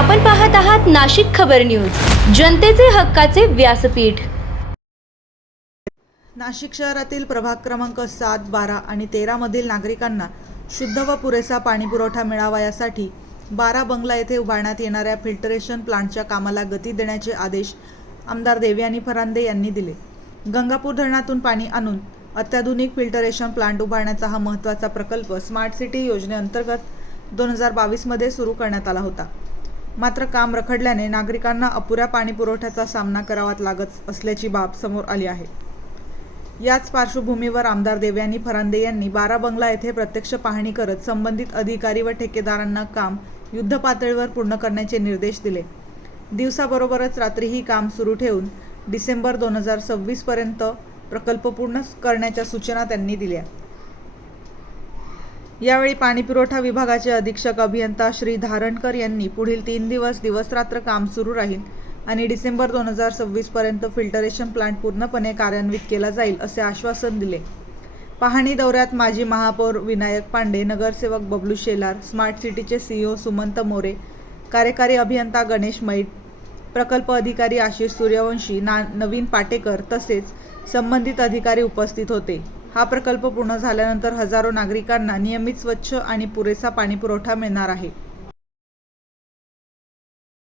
आपण पाहत आहात नाशिक खबर न्यूज, जनतेचे हक्काचे व्यासपीठ। नाशिक शहरातील प्रभाग क्रमांक 7, 12 आणि 13 मधील नागरिकांना शुद्ध व पुरेसा पाणीपुरवठा मिळावा यासाठी 12 बंगला येथे उभारण्यात येणाऱ्या फिल्टरेशन प्लांटच्या कामाला गती देण्याचे आदेश आमदार देवयानी फरांदे यांनी दिले। गंगापूर धरणातून पाणी आणून अत्याधुनिक फिल्टरेशन प्लांट उभारण्याचा हा महत्त्वाचा प्रकल्प स्मार्ट सिटी योजनेअंतर्गत 2022 मध्ये सुरू करण्यात आला होता। मात्र काम रखडल्याने नागरिकांना अपुऱ्या पाणीपुरवठ्याचा सामना करावा लागत असल्याची बाब समोर आली आहे। याच पार्श्वभूमीवर आमदार देवयानी फरांदे यांनी 12 बंगला येथे प्रत्यक्ष पाहणी करत संबंधित अधिकारी व ठेकेदारांना काम युद्धपातळीवर पूर्ण करण्याचे निर्देश दिले। दिवसाबरोबरच रात्रीही काम सुरू ठेवून डिसेंबर 2026 पर्यंत प्रकल्प पूर्ण करण्याच्या सूचना त्यांनी दिल्या। यावेळी पाणीपुरवठा विभागाचे अधीक्षक अभियंता श्री धारणकर यांनी पुढील 3 दिवस दिवसरात्र काम सुरू राहील आणि डिसेंबर 2026 पर्यंत फिल्टरेशन प्लांट पूर्णपणे कार्यान्वित केला जाईल असे आश्वासन दिले। पाहणी दौऱ्यात माजी महापौर विनायक पांडे, नगरसेवक बबलू शेलार, स्मार्ट सिटीचे CEO सुमंत मोरे, कार्यकारी अभियंता गणेश मैट, प्रकल्प अधिकारी आशिष सूर्यवंशी, नवीन पाटेकर तसेच संबंधित अधिकारी उपस्थित होते। हा प्रकल्प पूर्ण झाल्यानंतर हजारो नागरिकांना नियमित स्वच्छ आणि पुरेसा पाणीपुरवठा मिळणार आहे।